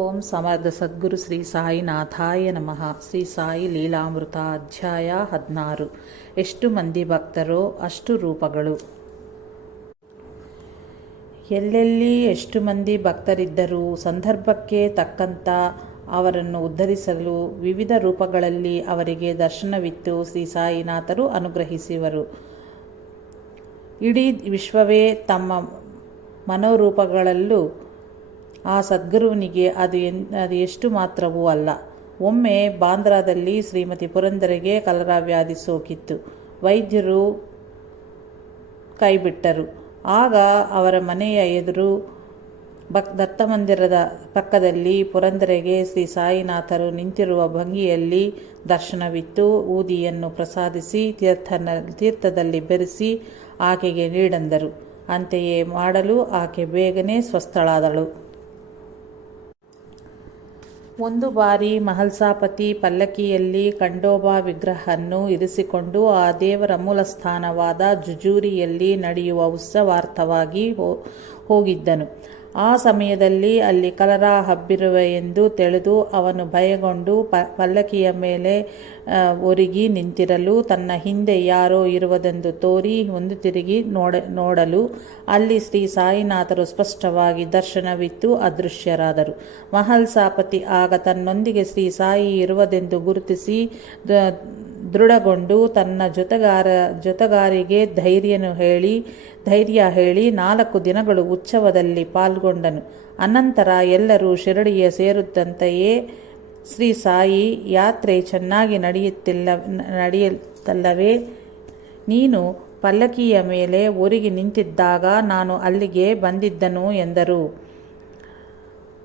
ಓಂ ಸಮರ್ಥ ಸದ್ಗುರು ಶ್ರೀ ಸಾಯಿನಾಥಾಯ ನಮಃ. ಶ್ರೀ ಸಾಯಿ ಲೀಲಾಮೃತ ಅಧ್ಯಾಯ ಹದಿನಾರು. ಎಷ್ಟು ಮಂದಿ ಭಕ್ತರೋ ಅಷ್ಟು ರೂಪಗಳು. ಎಲ್ಲೆಲ್ಲಿ ಎಷ್ಟು ಮಂದಿ ಭಕ್ತರಿದ್ದರೂ ಸಂದರ್ಭಕ್ಕೆ ತಕ್ಕಂತ ಅವರನ್ನು ಉದ್ಧರಿಸಲು ವಿವಿಧ ರೂಪಗಳಲ್ಲಿ ಅವರಿಗೆ ದರ್ಶನವಿತ್ತು ಶ್ರೀ ಸಾಯಿನಾಥರು ಅನುಗ್ರಹಿಸುವರು. ಇಡೀ ವಿಶ್ವವೇ ತಮ್ಮ ಮನೋರೂಪಗಳಲ್ಲೂ ಆ ಸದ್ಗುರುವಿನಿಗೆ ಅದು ಎನ್, ಅದು ಎಷ್ಟು ಮಾತ್ರವೂ ಅಲ್ಲ. ಒಮ್ಮೆ ಬಾಂದ್ರಾದಲ್ಲಿ ಶ್ರೀಮತಿ ಪುರಂದರಿಗೆ ಕಲರಾವ್ಯಾಧಿ ಸೋಕಿತ್ತು ವೈದ್ಯರು ಕೈಬಿಟ್ಟರು. ಆಗ ಅವರ ಮನೆಯ ಎದುರು ಭಕ್ ದತ್ತಮಂದಿರದ ಪಕ್ಕದಲ್ಲಿ ಪುರಂದರೆಗೆ ಶ್ರೀ ಸಾಯಿನಾಥರು ನಿಂತಿರುವ ಭಂಗಿಯಲ್ಲಿ ದರ್ಶನವಿತ್ತು. ಊದಿಯನ್ನು ಪ್ರಸಾದಿಸಿ ತೀರ್ಥನ ತೀರ್ಥದಲ್ಲಿ ಬೆರೆಸಿ ಆಕೆಗೆ ನೀಡಂದರು. ಅಂತೆಯೇ ಮಾಡಲು ಆಕೆ ಬೇಗನೆ ಸ್ವಸ್ಥಳಾದಳು. ಒಂದು ಬಾರಿ ಮಹಲ್ಸಾಪತಿ ಪಲ್ಲಕ್ಕಿಯಲ್ಲಿ ಖಂಡೋಬಾ ವಿಗ್ರಹವನ್ನು ಇರಿಸಿಕೊಂಡು ಆ ದೇವರ ಮೂಲಸ್ಥಾನವಾದ ಜುಜೂರಿಯಲ್ಲಿ ನಡೆಯುವ ಉತ್ಸವಾರ್ಥವಾಗಿ ಹೋಗಿದ್ದನು. ಆ ಸಮಯದಲ್ಲಿ ಅಲ್ಲಿ ಕಲರ ಹಬ್ಬಿರುವೆ ಎಂದು ತಿಳಿದು ಅವನು ಭಯಗೊಂಡು ಪ, ಪಲ್ಲಕ್ಕಿಯ ಮೇಲೆ ಒರಗಿ ನಿಂತಿರಲು ತನ್ನ ಹಿಂದೆ ಯಾರೋ ಇರುವುದೆಂದು ತೋರಿ ಒಂದು ತಿರುಗಿ ನೋಡ, ನೋಡಲು ಅಲ್ಲಿ ಶ್ರೀ ಸಾಯಿನಾಥರು ಸ್ಪಷ್ಟವಾಗಿ ದರ್ಶನವಿತ್ತು, ಅದೃಶ್ಯರಾದರು. ಮಹಲ್ಸಾಪತಿ ಆಗ ತನ್ನೊಂದಿಗೆ ಶ್ರೀ ಸಾಯಿ ಇರುವುದೆಂದು ಗುರುತಿಸಿ ದೃಢಗೊಂಡು ತನ್ನ ಜೊತೆಗಾರ, ಜೊತೆಗಾರಿಗೆ ಧೈರ್ಯನು ಹೇಳಿ, ಧೈರ್ಯ ಹೇಳಿ ನಾಲ್ಕು ದಿನಗಳು ಉತ್ಸವದಲ್ಲಿ ಪಾಲ್ಗೊಂಡನು. ಅನಂತರ ಎಲ್ಲರೂ ಶಿರಡಿಯ ಸೇರುತ್ತಂತೆಯೇ ಶ್ರೀ ಸಾಯಿ ಯಾತ್ರೆ ಚೆನ್ನಾಗಿ ನಡೆಯುತ್ತಿಲ್ಲ, ನಡೆಯುತ್ತಲ್ಲವೇ? ನೀನು ಪಲ್ಲಕಿಯ ಮೇಲೆ ಊರಿಗೆ ನಿಂತಿದ್ದಾಗ ನಾನು ಅಲ್ಲಿಗೆ ಬಂದಿದ್ದನು ಎಂದರು.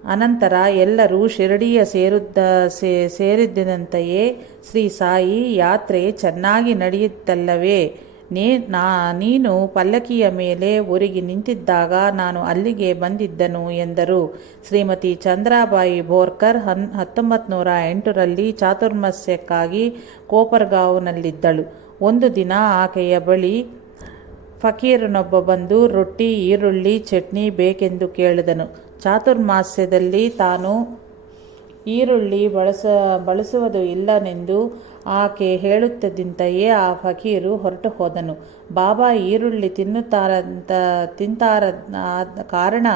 ಅನಂತರ ಎಲ್ಲರೂ ಶಿರಡಿಯ ಸೇರುದ್ದ ಸೇ ಸೇರಿದ್ದಂತೆಯೇ ಶ್ರೀ ಸಾಯಿ ಯಾತ್ರೆ ಚೆನ್ನಾಗಿ ನಡೆಯುತ್ತಲ್ಲವೇ? ನೇ, ನಾ, ನೀನು ಪಲ್ಲಕ್ಕಿಯ ಮೇಲೆ ಒರಗಿ ನಿಂತಿದ್ದಾಗ ನಾನು ಅಲ್ಲಿಗೆ ಬಂದಿದ್ದನು ಎಂದರು. ಶ್ರೀಮತಿ ಚಂದ್ರಾಬಾಯಿ ಬೋರ್ಕರ್ ಹನ್ ಹತ್ತೊಂಬತ್ತು ನೂರ ಎಂಟರಲ್ಲಿ ಚಾತುರ್ಮಸ್ಯಕ್ಕಾಗಿ ಕೋಪರ್ಗಾವ್ನಲ್ಲಿದ್ದಳು. ಒಂದು ದಿನ ಆಕೆಯ ಬಳಿ ಫಕೀರನೊಬ್ಬ ಬಂದು ರೊಟ್ಟಿ, ಈರುಳ್ಳಿ, ಚಟ್ನಿ ಬೇಕೆಂದು ಕೇಳಿದನು. ಚಾತುರ್ಮಾಸ್ಯದಲ್ಲಿ ತಾನು ಈರುಳ್ಳಿ ಬಳಸ, ಬಳಸುವುದು ಇಲ್ಲನೆಂದು ಆಕೆ ಹೇಳುತ್ತದಿಂತೆಯೇ ಆ ಫಕೀರು ಹೊರಟು ಹೋದನು. ಬಾಬಾ, ಈರುಳ್ಳಿ ತಿನ್ನುತ್ತಾರಂತ, ತಿಂತಾರ ಕಾರಣ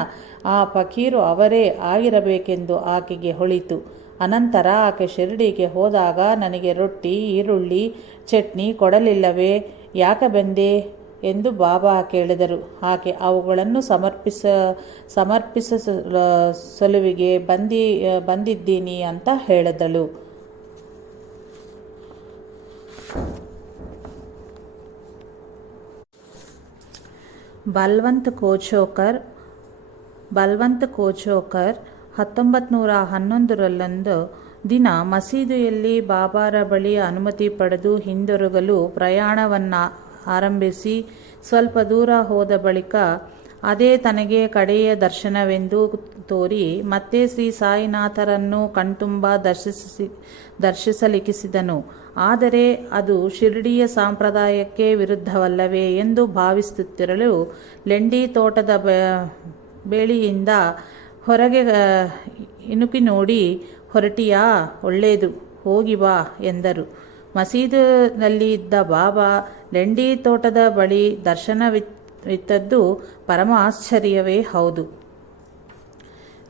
ಆ ಫಕೀರು ಅವರೇ ಆಗಿರಬೇಕೆಂದು ಆಕೆಗೆ ಹೊಳಿತು. ಅನಂತರ ಆಕೆ ಶಿರಡಿಗೆ ಹೋದಾಗ, ನನಗೆ ರೊಟ್ಟಿ, ಈರುಳ್ಳಿ, ಚಟ್ನಿ ಕೊಡಲಿಲ್ಲವೇ, ಯಾಕೆ ಬಂದೆ? ಎಂದು ಬಾಬಾ ಕೇಳಿದರು. ಹಾಗೆ ಅವುಗಳನ್ನು ಸಮರ್ಪಿಸ ಸಮರ್ಪಿಸ ಸಲುವಿಗೆ ಬಂದಿ, ಬಂದಿದ್ದೀನಿ ಅಂತ ಹೇಳಿದಳು. ಬಲ್ವಂತ್ ಕೋಚೋಕರ್ ಬಲ್ವಂತ್ ಕೋಚೋಕರ್ ಹತ್ತೊಂಬತ್ತು ನೂರ ಹನ್ನೊಂದರಲ್ಲೊಂದು ದಿನ ಮಸೀದಿಯಲ್ಲಿ ಬಾಬಾರ ಬಳಿ ಅನುಮತಿ ಪಡೆದು ಹಿಂದಿರುಗಲು ಪ್ರಯಾಣವನ್ನು ಆರಂಭಿಸಿ ಸ್ವಲ್ಪ ದೂರ ಹೋದ ಬಳಿಕ ಅದೇ ತನಗೆ ಕಡೆಯ ದರ್ಶನವೆಂದು ತೋರಿ ಮತ್ತೆ ಶ್ರೀ ಸಾಯಿನಾಥರನ್ನು ಕಣ್ತುಂಬ ದರ್ಶಿಸಿ, ದರ್ಶಿಸಲಿಕ್ಕಿಸಿದನು. ಆದರೆ ಅದು ಶಿರಡಿಯ ಸಂಪ್ರದಾಯಕ್ಕೆ ವಿರುದ್ಧವಲ್ಲವೇ ಎಂದು ಭಾವಿಸುತ್ತಿರಲು ಲೆಂಡಿ ತೋಟದ ಬೇಳಿಯಿಂದ ಹೊರಗೆ ಇಣುಕಿ ನೋಡಿ, ಹೊರಟಿಯಾ? ಒಳ್ಳೆಯದು ಹೋಗಿ ಬಾ ಎಂದರು. ಮಸೀದಿನಲ್ಲಿ ಇದ್ದ ಬಾಬಾ ಲೆಂಡಿ ತೋಟದ ಬಳಿ ದರ್ಶನವಿತ್ತದ್ದು ಪರಮ ಆಶ್ಚರ್ಯವೇ ಹೌದು.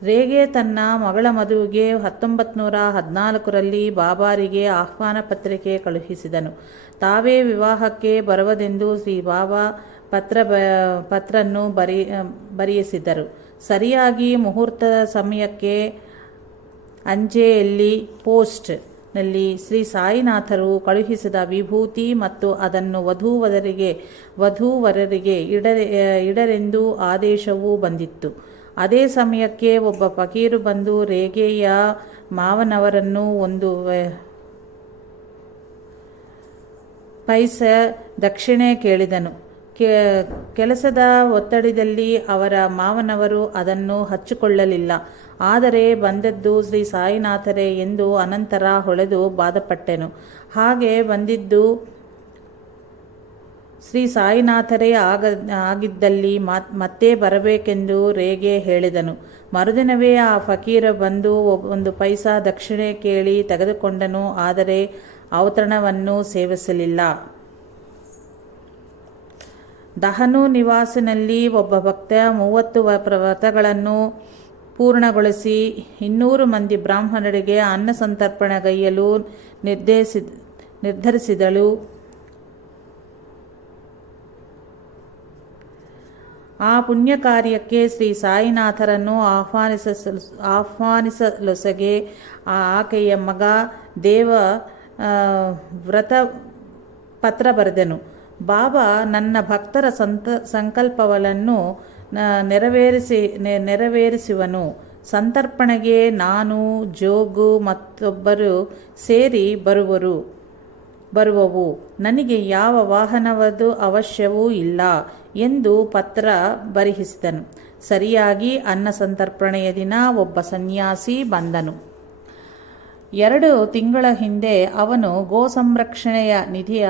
ರೇಗೆ ತನ್ನ ಮಗಳ ಮದುವೆಗೆ ಹತ್ತೊಂಬತ್ತು ನೂರ ಹದಿನಾಲ್ಕರಲ್ಲಿ ಬಾಬಾರಿಗೆ ಆಹ್ವಾನ ಪತ್ರಿಕೆ ಕಳುಹಿಸಿದನು. ತಾವೇ ವಿವಾಹಕ್ಕೆ ಬರುವುದೆಂದು ಶ್ರೀ ಬಾಬಾ ಪತ್ರ ಬ, ಪತ್ರನ್ನು ಬರಿ, ಬರೆಯಿಸಿದರು. ಸರಿಯಾಗಿ ಮುಹೂರ್ತದ ಸಮಯಕ್ಕೆ ಅಂಜೆಯಲ್ಲಿ ಪೋಸ್ಟ್ ನಲ್ಲಿ ಶ್ರೀ ಸಾಯಿನಾಥರು ಕಳುಹಿಸಿದ ವಿಭೂತಿ ಮತ್ತು ಅದನ್ನು ವಧೂವರರಿಗೆ ವಧೂವರರಿಗೆ ಇಡರೆ ಇಡರೆಂದು ಆದೇಶವೂ ಬಂದಿತ್ತು. ಅದೇ ಸಮಯಕ್ಕೆ ಒಬ್ಬ ಫಕೀರು ಬಂದು ರೇಗೆಯ ಮಾವನವರನ್ನು ಒಂದು ಪೈಸ ದಕ್ಷಿಣೆ ಕೇಳಿದನು. ಕೆಲಸದ ಒತ್ತಡದಲ್ಲಿ ಅವರ ಮಾವನವರು ಅದನ್ನು ಹಚ್ಚಿಕೊಳ್ಳಲಿಲ್ಲ. ಆದರೆ ಬಂದದ್ದು ಶ್ರೀ ಸಾಯಿನಾಥರೇ ಎಂದು ಅನಂತರ ಹೊಳೆದು ಬಾಧಪಟ್ಟೆನು. ಹಾಗೆ ಬಂದಿದ್ದು ಶ್ರೀ ಸಾಯಿನಾಥರೇ ಆಗ, ಆಗಿದ್ದಲ್ಲಿ ಮತ್- ಮತ್ತೆ ಬರಬೇಕೆಂದು ರೇಗೆ ಹೇಳಿದನು. ಮರುದಿನವೇ ಆ ಫಕೀರ ಬಂದು ಒಂದು ಪೈಸಾ ದಕ್ಷಿಣೆ ಕೇಳಿ ತೆಗೆದುಕೊಂಡನು, ಆದರೆ ಅವತರಣವನ್ನು ಸೇವಿಸಲಿಲ್ಲ. ದಹನು ನಿವಾಸಿನಲ್ಲಿ ಒಬ್ಬ ಭಕ್ತ ಮೂವತ್ತು ವ್ರತಗಳನ್ನು ಪೂರ್ಣಗೊಳಿಸಿ ಇನ್ನೂರು ಮಂದಿ ಬ್ರಾಹ್ಮಣರಿಗೆ ಅನ್ನ ಸಂತರ್ಪಣೆಗೈಯಲು ನಿರ್ದೇಶಿ ನಿರ್ಧರಿಸಿದಳು. ಆ ಪುಣ್ಯ ಕಾರ್ಯಕ್ಕೆ ಶ್ರೀ ಸಾಯಿನಾಥರನ್ನು ಆಹ್ವಾನಿಸ ಆಹ್ವಾನಿಸಲೊಸಗೆ ಆಕೆಯ ಮಗ ದೇವ ವ್ರತ ಪತ್ರ ಬರೆದನು. ಬಾಬಾ ನನ್ನ ಭಕ್ತರ ಸಂತ ಸಂಕಲ್ಪವನ್ನು ನೆರವೇರಿಸಿ ನೆರವೇರಿಸುವನು. ಸಂತರ್ಪಣೆಗೆ ನಾನು, ಜೋಗು ಮತ್ತೊಬ್ಬರು ಸೇರಿ ಬರುವರು, ಬರುವವು. ನನಗೆ ಯಾವ ವಾಹನವದು ಅವಶ್ಯವೂ ಇಲ್ಲ ಎಂದು ಪತ್ರ ಬರೆಹಿಸಿದನು ಸರಿಯಾಗಿ ಅನ್ನ ಸಂತರ್ಪಣೆಯ ದಿನ ಒಬ್ಬ ಸನ್ಯಾಸಿ ಬಂದನು. ಎರಡು ತಿಂಗಳ ಹಿಂದೆ ಅವನು ಗೋ ಸಂರಕ್ಷಣೆಯ ನಿಧಿಯ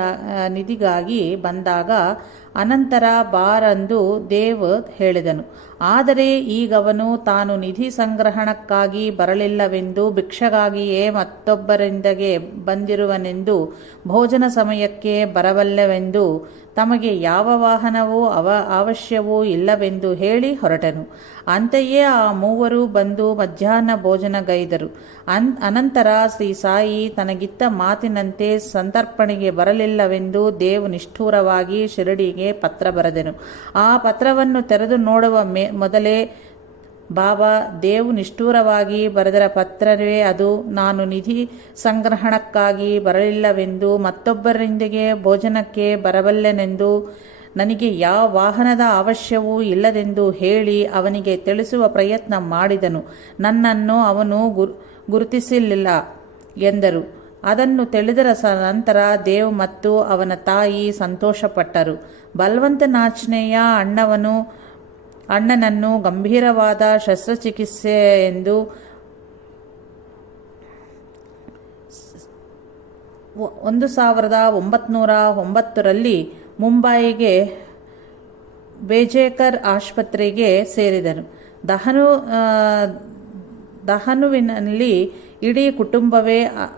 ನಿಧಿಗಾಗಿ ಬಂದಾಗ ಅನಂತರ ಬಾರಂದು ದೇವ್ ಹೇಳಿದನು. ಆದರೆ ಈಗವನು ತಾನು ನಿಧಿ ಸಂಗ್ರಹಣಕ್ಕಾಗಿ ಬರಲಿಲ್ಲವೆಂದು ಭಿಕ್ಷಗಾಗಿಯೇ ಮತ್ತೊಬ್ಬರಿಂದಗೆ ಬಂದಿರುವನೆಂದು ಭೋಜನ ಸಮಯಕ್ಕೆ ಬರಬಲ್ಲವೆಂದು ತಮಗೆ ಯಾವ ವಾಹನವೂ ಅವ ಅವಶ್ಯವೂ ಇಲ್ಲವೆಂದು ಹೇಳಿ ಹೊರಟನು. ಅಂತೆಯೇ ಆ ಮೂವರು ಬಂದು ಮಧ್ಯಾಹ್ನ ಭೋಜನಗೈದರು ಅನ್ ಅನಂತರ ಶ್ರೀ ಸಾಯಿ ತನಗಿತ್ತ ಮಾತಿನಂತೆ ಸಂತರ್ಪಣೆಗೆ ಬರಲಿಲ್ಲವೆಂದು ದೇವ್ ನಿಷ್ಠೂರವಾಗಿ ಶಿರಡಿಗೆ ಪತ್ರ ಬರೆದೆನು. ಆ ಪತ್ರವನ್ನು ತೆರೆದು ನೋಡುವ ಮೇ, ಮೊದಲೇ ಬಾಬಾ, ದೇವು ನಿಷ್ಠೂರವಾಗಿ ಬರೆದರ ಪತ್ರವೇ ಅದು. ನಾನು ನಿಧಿ ಸಂಗ್ರಹಣಕ್ಕಾಗಿ ಬರಲಿಲ್ಲವೆಂದು ಮತ್ತೊಬ್ಬರೊಂದಿಗೆ ಭೋಜನಕ್ಕೆ ಬರಬಲ್ಲೆನೆಂದು, ನನಗೆ ಯಾವ ವಾಹನದ ಅವಶ್ಯವೂ ಇಲ್ಲದೆಂದು ಹೇಳಿ ಅವನಿಗೆ ತಿಳಿಸುವ ಪ್ರಯತ್ನ ಮಾಡಿದನು. ನನ್ನನ್ನು ಅವನು ಗುರ್, ಗುರುತಿಸಲಿಲ್ಲ ಎಂದರು. ಅದನ್ನು ತಿಳಿದರ ನಂತರ ದೇವ್ ಮತ್ತು ಅವನ ತಾಯಿ ಸಂತೋಷಪಟ್ಟರು. ಬಲ್ವಂತನಾಚನೆಯ ಅಣ್ಣವನು ಅಣ್ಣನನ್ನು ಗಂಭೀರವಾದ ಶಸ್ತ್ರಚಿಕಿತ್ಸೆ ಎಂದು ಒಂದು ಸಾವಿರದ ಒಂಬತ್ನೂರ ಒಂಬತ್ತರಲ್ಲಿ ಮುಂಬಯಿಗೆ ಬೇಜೇಕರ್ ಆಸ್ಪತ್ರೆಗೆ ಸೇರಿದರು. ದಹನು ದಹನುವಿನಲ್ಲಿ ಇಡೀ ಕುಟುಂಬವೇ ಆ-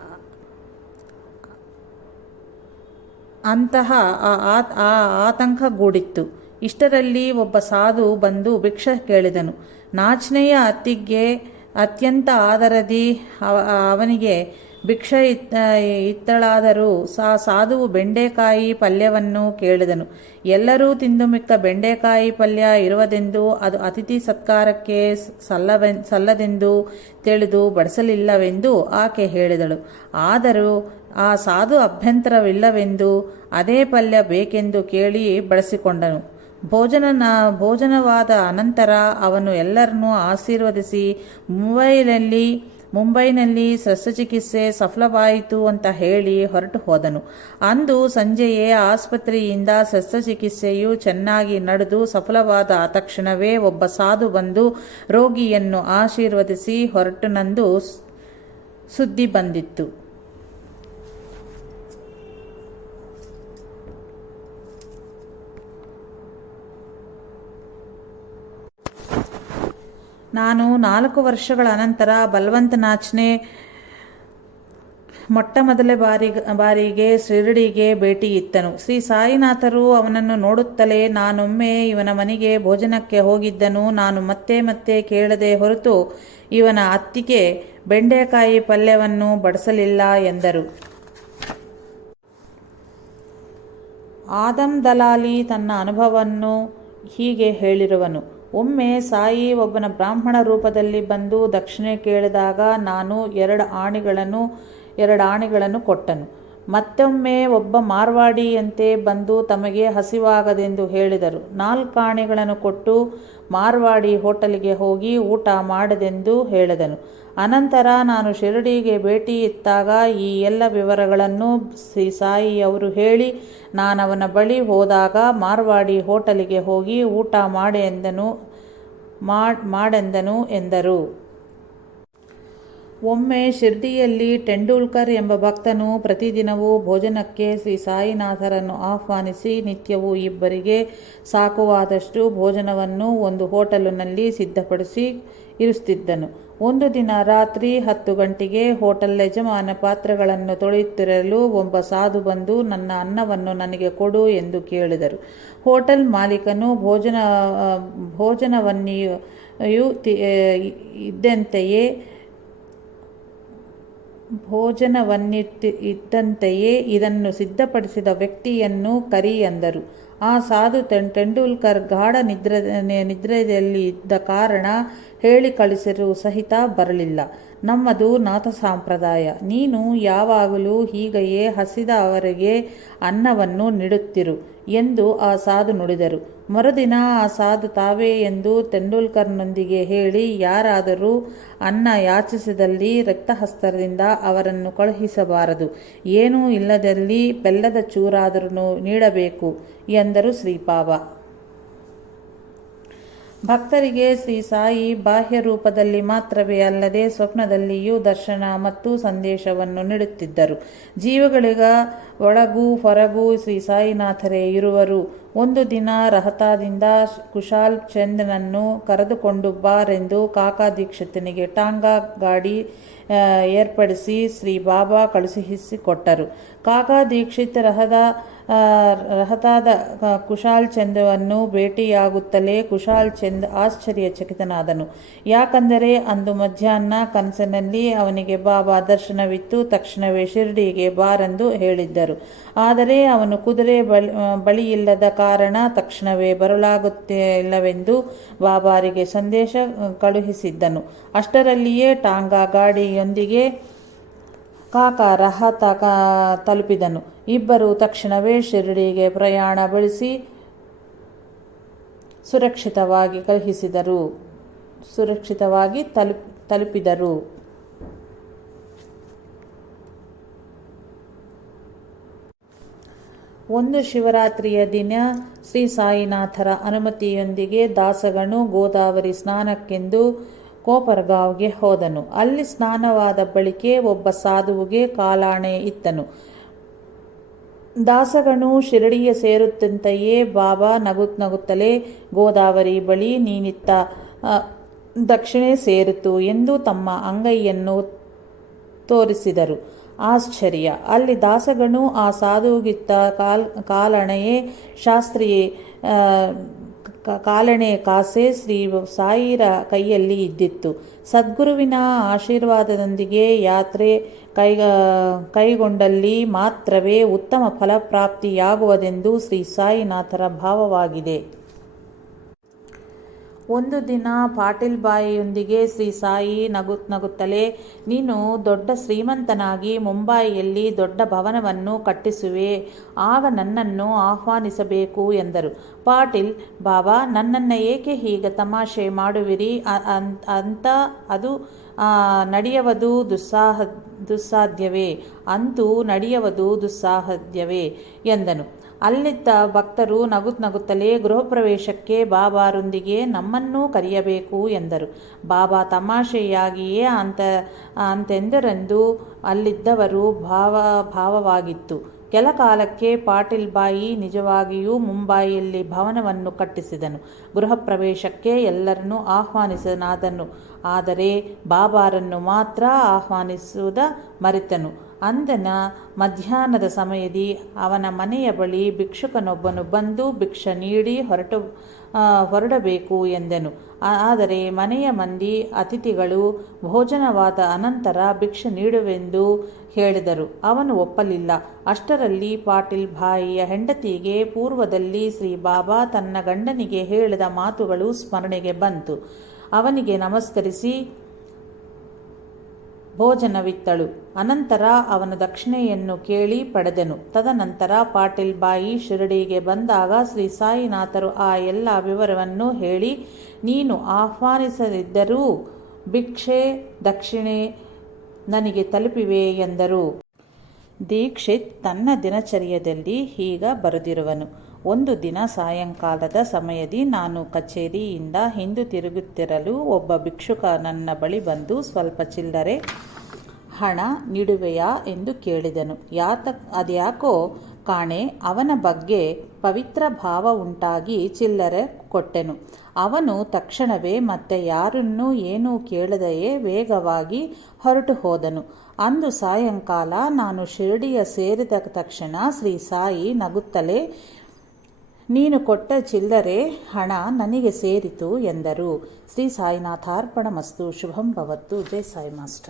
ಅಂತಹ ಆ- ಆತಂಕ ಗೂಡಿತ್ತು. ಇಷ್ಟರಲ್ಲಿ ಒಬ್ಬ ಸಾಧು ಬಂದು ಭಿಕ್ಷ ಕೇಳಿದನು. ನಾಚನೆಯ ಅತ್ತಿಗೆ ಅತ್ಯಂತ ಆದರದಿ ಅವನಿಗೆ ಭಿಕ್ಷ ಇತ್ತ ಇತ್ತಳಾದರೂ ಸಾ ಸಾಧುವು ಬೆಂಡೆಕಾಯಿ ಪಲ್ಯವನ್ನು ಕೇಳಿದನು. ಎಲ್ಲರೂ ತಿಂದು ಮಿಕ್ಕ ಬೆಂಡೆಕಾಯಿ ಪಲ್ಯ ಇರುವುದೆಂದು ಅದು ಅತಿಥಿ ಸತ್ಕಾರಕ್ಕೆ ಸಲ್ಲವೆ, ಸಲ್ಲದೆಂದು ತಿಳಿದು ಬಡಿಸಲಿಲ್ಲವೆಂದು ಆಕೆ ಹೇಳಿದಳು. ಆದರೂ ಆ ಸಾಧು ಅಭ್ಯಂತರವಿಲ್ಲವೆಂದು ಅದೇ ಪಲ್ಯ ಬೇಕೆಂದು ಕೇಳಿ ಬಳಸಿಕೊಂಡನು. ಭೋಜನ ಭೋಜನವಾದ ಅನಂತರ ಅವನು ಎಲ್ಲರನ್ನೂ ಆಶೀರ್ವದಿಸಿ, ಮುಂಬೈನಲ್ಲಿ ಮುಂಬೈನಲ್ಲಿ ಶಸ್ತ್ರಚಿಕಿತ್ಸೆ ಸಫಲವಾಯಿತು ಅಂತ ಹೇಳಿ ಹೊರಟು ಹೋದನು. ಅಂದು ಸಂಜೆಯೇ ಆಸ್ಪತ್ರೆಯಿಂದ ಶಸ್ತ್ರಚಿಕಿತ್ಸೆಯು ಚೆನ್ನಾಗಿ ನಡೆದು ಸಫಲವಾದ ತಕ್ಷಣವೇ ಒಬ್ಬ ಸಾಧು ಬಂದು ರೋಗಿಯನ್ನು ಆಶೀರ್ವದಿಸಿ ಹೊರಟುನಂದು ಸುದ್ದಿ ಬಂದಿತ್ತು. ನಾನು ನಾಲ್ಕು ವರ್ಷಗಳ ಅನಂತರ ಬಲವಂತ ನಾಚ್ನೆ ಮೊಟ್ಟ ಮೊದಲೇ ಬಾರಿ ಬಾರಿಗೆ, ಶಿರಡಿಗೆ ಭೇಟಿ ಇತ್ತನು. ಶ್ರೀ ಸಾಯಿನಾಥರು ಅವನನ್ನು ನೋಡುತ್ತಲೇ ನಾನೊಮ್ಮೆ ಇವನ ಮನೆಗೆ ಭೋಜನಕ್ಕೆ ಹೋಗಿದ್ದನು. ನಾನು ಮತ್ತೆ ಮತ್ತೆ ಕೇಳದೆ ಹೊರತು ಇವನ ಅತ್ತಿಗೆ ಬೆಂಡೆಕಾಯಿ ಪಲ್ಯವನ್ನು ಬಡಿಸಲಿಲ್ಲ ಎಂದರು. ಆದಂ ದಲಾಲಿ ತನ್ನ ಅನುಭವವನ್ನು ಹೀಗೆ ಹೇಳಿರುವನು. ಒಮ್ಮೆ ಸಾಯಿ ಒಬ್ಬನ ಬ್ರಾಹ್ಮಣ ರೂಪದಲ್ಲಿ ಬಂದು ದಕ್ಷಿಣೆ ಕೇಳಿದಾಗ ನಾನು ಎರಡು ಆಣಿಗಳನ್ನು ಎರಡು ಆಣಿಗಳನ್ನು ಕೊಟ್ಟನು. ಮತ್ತೊಮ್ಮೆ ಒಬ್ಬ ಮಾರ್ವಾಡಿಯಂತೆ ಬಂದು ತಮಗೆ ಹಸಿವಾಗದೆಂದು ಹೇಳಿದರು. ನಾಲ್ಕು ಆಣೆಗಳನ್ನು ಕೊಟ್ಟು ಮಾರ್ವಾಡಿ ಹೋಟೆಲಿಗೆ ಹೋಗಿ ಊಟ ಮಾಡದೆಂದು ಹೇಳಿದನು. ಅನಂತರ ನಾನು ಶಿರಡಿಗೆ ಭೇಟಿ ಇತ್ತಾಗ ಈ ಎಲ್ಲ ವಿವರಗಳನ್ನು ಶ್ರೀ ಸಾಯಿ ಅವರು ಹೇಳಿ, ನಾನವನ ಬಳಿ ಹೋದಾಗ ಮಾರ್ವಾಡಿ ಹೋಟೆಲಿಗೆ ಹೋಗಿ ಊಟ ಮಾಡೆಂದನು ಮಾಡೆಂದನು ಎಂದರು. ಒಮ್ಮೆ ಶಿರ್ಡಿಯಲ್ಲಿ ಟೆಂಡೂಲ್ಕರ್ ಎಂಬ ಭಕ್ತನು ಪ್ರತಿದಿನವೂ ಭೋಜನಕ್ಕೆ ಶ್ರೀ ಸಾಯಿನಾಥರನ್ನು ಆಹ್ವಾನಿಸಿ ನಿತ್ಯವೂ ಇಬ್ಬರಿಗೆ ಸಾಕುವಾದಷ್ಟು ಭೋಜನವನ್ನು ಒಂದು ಹೋಟೆಲಿನಲ್ಲಿ ಸಿದ್ಧಪಡಿಸಿ ಇರಿಸುತ್ತಿದ್ದನು ಒಂದು ದಿನ ರಾತ್ರಿ ಹತ್ತು ಗಂಟೆಗೆ ಹೋಟೆಲ್ ಯಜಮಾನ ಪಾತ್ರೆಗಳನ್ನು ತೊಳೆಯುತ್ತಿರಲು ಒಬ್ಬ ಸಾಧು ಬಂದು ನನ್ನ ಅನ್ನವನ್ನು ನನಗೆ ಕೊಡು ಎಂದು ಕೇಳಿದರು. ಹೋಟೆಲ್ ಮಾಲೀಕನು ಭೋಜನ ಭೋಜನವನ್ನಿಯು ಇದ್ದಂತೆಯೇ, ಭೋಜನವನ್ನಿತ್ತಿ, ಇದ್ದಂತೆಯೇ ಇದನ್ನು ಸಿದ್ಧಪಡಿಸಿದ ವ್ಯಕ್ತಿಯನ್ನು ಕರಿ ಎಂದರು. ಆ ಸಾಧು ತೆನ್ ಟೆಂಡೂಲ್ಕರ್ ಗಾಢ ನಿದ್ರೆ ನಿದ್ರೆಯಲ್ಲಿ ಇದ್ದ ಕಾರಣ ಹೇಳಿ ಕಳಿಸಿರು ಸಹಿತ ಬರಲಿಲ್ಲ. ನಮ್ಮದು ನಾಥ ಸಂಪ್ರದಾಯ. ನೀನು ಯಾವಾಗಲೂ ಹೀಗೆಯೇ ಹಸಿದ ಅವರಿಗೆ ಅನ್ನವನ್ನು ನೀಡುತ್ತಿರು. ಎಂದು ಆ ಸಾಧು ನುಡಿದರು. ಮರುದಿನ ಆ ಸಾಧು ತಾವೇ ಎಂದು ತೆಂಡೂಲ್ಕರ್ನೊಂದಿಗೆ ಹೇಳಿ, ಯಾರಾದರೂ ಅನ್ನ ಯಾಚಿಸಿದಲ್ಲಿ ರಕ್ತಹಸ್ತದಿಂದ ಅವರನ್ನು ಕಳುಹಿಸಬಾರದು. ಏನೂ ಇಲ್ಲದಲ್ಲಿ ಬೆಲ್ಲದ ಚೂರಾದರೂ ನೀಡಬೇಕು ಎಂದರು ಶ್ರೀಪಾವ. ಭಕ್ತರಿಗೆ ಶ್ರೀ ಸಾಯಿ ಬಾಹ್ಯ ರೂಪದಲ್ಲಿ ಮಾತ್ರವೇ ಅಲ್ಲದೆ ಸ್ವಪ್ನದಲ್ಲಿಯೂ ದರ್ಶನ ಮತ್ತು ಸಂದೇಶವನ್ನು ನೀಡುತ್ತಿದ್ದರು. ಜೀವಗಳಿಗ ಒಳಗೂ ಹೊರಗೂ ಶ್ರೀ ಸಾಯಿನಾಥರೇ ಇರುವರು. ಒಂದು ದಿನ ರಹತಾದಿಂದ ಕುಶಾಲ್ ಚಂದ್ನನ್ನು ಕರೆದುಕೊಂಡು ಬಾರೆಂದು ಕಾಕಾ ದೀಕ್ಷಿತನಿಗೆ ಟಾಂಗಾ ಗಾಡಿ ಏರ್ಪಡಿಸಿ ಶ್ರೀ ಬಾಬಾ ಕಳುಹಿಸಿಕೊಟ್ಟರು. ಕಾಕಾ ದೀಕ್ಷಿತ್ ರಹದ ರಹತಾದ ಕುಶಾಲ್ ಚಂದವನ್ನು ಭೇಟಿಯಾಗುತ್ತಲೇ ಕುಶಾಲ್ ಚಂದ್ ಆಶ್ಚರ್ಯಚಕಿತನಾದನು. ಯಾಕಂದರೆ ಅಂದು ಮಧ್ಯಾಹ್ನ ಕನಸಿನಲ್ಲಿ ಅವನಿಗೆ ಬಾಬಾ ದರ್ಶನವಿತ್ತು, ತಕ್ಷಣವೇ ಶಿರ್ಡಿಗೆ ಬಾರೆಂದು ಹೇಳಿದ್ದರು. ಆದರೆ ಅವನು ಕುದುರೆ ಬಳಿ ಬಳಿಯಿಲ್ಲದ ಕಾರಣ ತಕ್ಷಣವೇ ಬರಲಾಗುತ್ತಿಲ್ಲವೆಂದು ಬಾಬಾರಿಗೆ ಸಂದೇಶ ಕಳುಹಿಸಿದ್ದನು. ಅಷ್ಟರಲ್ಲಿಯೇ ಟಾಂಗಾ ಗಾಡಿಯೊಂದಿಗೆ ಕಾಕ ರಹತ ತಲುಪಿದನು. ಇಬ್ಬರು ತಕ್ಷಣವೇ ಶಿರಡಿಗೆ ಪ್ರಯಾಣ ಬೆಳೆಸಿ ಸುರಕ್ಷಿತವಾಗಿ ಕಳುಹಿಸಿದರು. ಸುರಕ್ಷಿತವಾಗಿ ತಲುಪ್, ತಲುಪಿದರು. ಒಂದು ಶಿವರಾತ್ರಿಯ ದಿನ ಶ್ರೀ ಸಾಯಿನಾಥರ ಅನುಮತಿಯೊಂದಿಗೆ ದಾಸಗಣು ಗೋದಾವರಿ ಸ್ನಾನಕ್ಕೆಂದು ಕೋಪರಗಾವ್ಗೆ ಹೋದನು. ಅಲ್ಲಿ ಸ್ನಾನವಾದ ಬಳಿಕೆ ಒಬ್ಬ ಸಾಧುವಿಗೆ ಕಾಲಾಣೆ ಇತ್ತನು. ದಾಸಗಣು ಶಿರಡಿಯ ಸೇರುತ್ತಂತೆಯೇ ಬಾಬಾ ನಗುತ್ ನಗುತ್ತಲೇ, ಗೋದಾವರಿ ಬಳಿ ನೀನಿತ್ತ ದಕ್ಷಿಣೆ ಸೇರಿತು ಎಂದು ತಮ್ಮ ಅಂಗೈಯನ್ನು ತೋರಿಸಿದರು. ಆಶ್ಚರ್ಯ! ಅಲ್ಲಿ ದಾಸಗಣು ಆ ಸಾಧುಗಿತ್ತ ಕಾಲ್, ಕಾಲಣೆಯೇ ಶಾಸ್ತ್ರೀಯ ಕಾಲಣೆ ಕಾಸೆ ಶ್ರೀ ಸಾಯಿರ ಕೈಯಲ್ಲಿ ಇದ್ದಿತ್ತು. ಸದ್ಗುರುವಿನ ಆಶೀರ್ವಾದದೊಂದಿಗೆ ಯಾತ್ರೆ ಕೈ ಕೈಗೊಂಡಲ್ಲಿ ಮಾತ್ರವೇ ಉತ್ತಮ ಫಲಪ್ರಾಪ್ತಿಯಾಗುವುದೆಂದು ಶ್ರೀ ಸಾಯಿನಾಥರ ಭಾವವಾಗಿದೆ. ಒಂದು ದಿನ ಪಾಟೀಲ್ ಬಾಯಿಯೊಂದಿಗೆ ಶ್ರೀ ಸಾಯಿ ನಗು ನಗುತ್ತಲೇ, ನೀನು ದೊಡ್ಡ ಶ್ರೀಮಂತನಾಗಿ ಮುಂಬಾಯಿಯಲ್ಲಿ ದೊಡ್ಡ ಭವನವನ್ನು ಕಟ್ಟಿಸುವೆ, ಆಗ ನನ್ನನ್ನು ಆಹ್ವಾನಿಸಬೇಕು ಎಂದರು. ಪಾಟೀಲ್, ಬಾಬಾ, ನನ್ನನ್ನು ಏಕೆ ಹೀಗೆ ತಮಾಷೆ ಮಾಡುವಿರಿ? ಅಂತ ಅದು ನಡೆಯುವುದು ದುಸ್ಸಾಹ ದುಸ್ಸಾಧ್ಯವೇ? ಅಂತೂ ನಡೆಯವದು ದುಸ್ಸಾಹದ್ಯವೇ ಎಂದನು. ಅಲ್ಲಿದ್ದ ಭಕ್ತರು ನಗುತ್ ನಗುತ್ತಲೇ ಗೃಹಪ್ರವೇಶಕ್ಕೆ ಬಾಬಾರೊಂದಿಗೆ ನಮ್ಮನ್ನೂ ಕರೆಯಬೇಕು ಎಂದರು. ಬಾಬಾ ತಮಾಷೆಯಾಗಿಯೇ ಅಂತ, ಅಂತೆಂದರೆಂದು ಅಲ್ಲಿದ್ದವರು ಭಾವ, ಭಾವವಾಗಿತ್ತು. ಕೆಲ ಕಾಲಕ್ಕೆ ಪಾಟೀಲ್ ಬಾಯಿ ನಿಜವಾಗಿಯೂ ಮುಂಬಯಿಯಲ್ಲಿ ಭವನವನ್ನು ಕಟ್ಟಿಸಿದನು. ಗೃಹ ಪ್ರವೇಶಕ್ಕೆ ಎಲ್ಲರನ್ನೂ ಆಹ್ವಾನಿಸನಾದನು. ಆದರೆ ಬಾಬಾರನ್ನು ಮಾತ್ರ ಆಹ್ವಾನಿಸುವುದ ಮರೆತನು. ಅಂದನ ಮಧ್ಯಾಹ್ನದ ಸಮಯದಿ ಅವನ ಮನೆಯ ಬಳಿ ಭಿಕ್ಷುಕನೊಬ್ಬನು ಬಂದು ಭಿಕ್ಷ ನೀಡಿ ಹೊರಟು ಹೊರಡಬೇಕು ಎಂದನು. ಆದರೆ ಮನೆಯ ಮಂದಿ ಅತಿಥಿಗಳು ಭೋಜನವಾದ ಅನಂತರ ಭಿಕ್ಷೆ ನೀಡುವೆಂದು ಹೇಳಿದರು. ಅವನು ಒಪ್ಪಲಿಲ್ಲ. ಅಷ್ಟರಲ್ಲಿ ಪಾಟೀಲ್ ಭಾಯಿಯ ಹೆಂಡತಿಗೆ ಪೂರ್ವದಲ್ಲಿ ಶ್ರೀ ಬಾಬಾ ತನ್ನ ಗಂಡನಿಗೆ ಹೇಳಿದ ಮಾತುಗಳು ಸ್ಮರಣೆಗೆ ಬಂತು. ಅವನಿಗೆ ನಮಸ್ಕರಿಸಿ ಭೋಜನವಿತ್ತಳು. ಅನಂತರ ಅವನ ದಕ್ಷಿಣೆಯನ್ನು ಕೇಳಿ ಪಡೆದನು. ತದನಂತರ ಪಾಟೀಲ್ ಬಾಯಿ ಶಿರಡಿಗೆ ಬಂದಾಗ ಶ್ರೀ ಸಾಯಿನಾಥರು ಆ ಎಲ್ಲ ವಿವರವನ್ನು ಹೇಳಿ, ನೀನು ಆಹ್ವಾನಿಸದಿದ್ದರೂ ಭಿಕ್ಷೆ ದಕ್ಷಿಣೆ ನನಗೆ ತಲುಪಿವೆ ಎಂದರು. ದೀಕ್ಷಿತ್ ತನ್ನ ದಿನಚರ್ಯದಲ್ಲಿ ಹೀಗ ಬರೆದಿರುವನು. ಒಂದು ದಿನ ಸಾಯಂಕಾಲದ ಸಮಯದಿ ನಾನು ಕಚೇರಿಯಿಂದ ಹಿಂದುತಿರುಗುತ್ತಿರಲು ಒಬ್ಬ ಭಿಕ್ಷುಕ ನನ್ನ ಬಳಿ ಬಂದು ಸ್ವಲ್ಪ ಚಿಲ್ಲರೆ, ಹಣ ನೀಡುವೆಯಾ? ಎಂದು ಕೇಳಿದನು. ಯಾತ, ಅದ್ಯಾಕೋ ಕಾಣೆ, ಅವನ ಬಗ್ಗೆ ಪವಿತ್ರ ಭಾವ ಉಂಟಾಗಿ ಚಿಲ್ಲರೆ ಕೊಟ್ಟೆನು. ಅವನು ತಕ್ಷಣವೇ ಮತ್ತೆ ಯಾರನ್ನೂ ಏನೂ ಕೇಳದೆಯೇ ವೇಗವಾಗಿ ಹೊರಟು ಹೋದನು. ಅಂದು ಸಾಯಂಕಾಲ ನಾನು ಶಿರಡಿಯ ಸೇರಿದ ತಕ್ಷಣ ಶ್ರೀ ಸಾಯಿ ನಗುತ್ತಲೇ ನೀನು ಕೊಟ್ಟ ಚಿಲ್ಲರೆ ಹಣ ನನಗೆ ಸೇರಿತು ಎಂದರು. ಶ್ರೀ ಸಾಯಿನಾಥಾರ್ಪಣ ಮಸ್ತು. ಶುಭಂ ಭವತ್ತು. ಜೈ ಸಾಯಿ ಮಾಸ್ಟರ್.